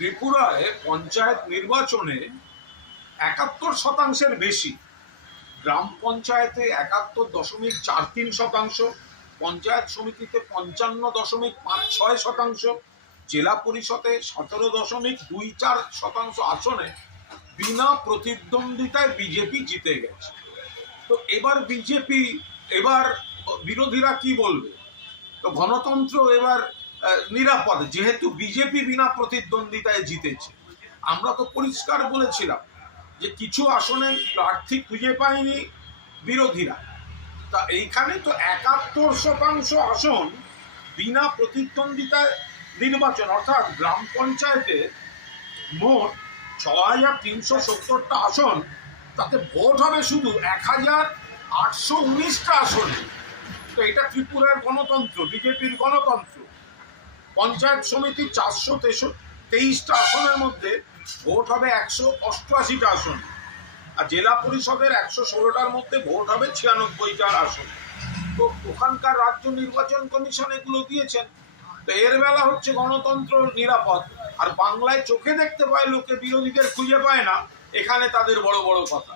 ত্রিপুরায় পঞ্চায়েত নির্বাচনে একাত্তর শতাংশের বেশি। গ্রাম পঞ্চায়েতে একাত্তর দশমিক চার তিন শতাংশ, পঞ্চায়েত সমিতিতে পঞ্চান্ন দশমিক পাঁচ ছয় শতাংশ, জেলা পরিষদে সতেরো দশমিক দুই চার শতাংশ আসনে বিনা প্রতিদ্বন্দ্বিতায় বিজেপি জিতে গেছে। তো এবার বিজেপি, এবার বিরোধীরা কি বলবে? তো গণতন্ত্র এবার নিরাপদ, যেহেতু বিজেপি বিনা প্রতিদ্বন্দ্বিতায় জিতেছে। আমরা তো পরিষ্কার বলেছিলাম যে কিছু আসনে প্রার্থী খুঁজে পায়নি বিরোধীরা। তা এইখানে তো একাত্তর শতাংশ আসন বিনা প্রতিদ্বন্দ্বিতায় নির্বাচন, অর্থাৎ গ্রাম পঞ্চায়েতে মোট ছ হাজার তিনশো সত্তরটা আসন, তাতে ভোট হবে শুধু এক হাজার আটশো উনিশটা আসনে। তো এটা ত্রিপুরার গণতন্ত্র, বিজেপির গণতন্ত্র। পঞ্চায়েত সমিতি চারশো তেইশটা আসনের মধ্যে ভোট হবে একশো অষ্টআশিটা আসন। আর জেলা পরিষদের একশো ষোলোটার মধ্যে ভোট হবে ছিয়ানব্বইটার আসন। তো ওখানকার রাজ্য নির্বাচন কমিশন এগুলো দিয়েছেন। তো এর বেলা হচ্ছে গণতন্ত্র নিরাপদ। আর বাংলায় চোখে দেখতে পায় লোকে, বিরোধীদের খুঁজে পায় না। এখানে তাদের বড় বড় কথা।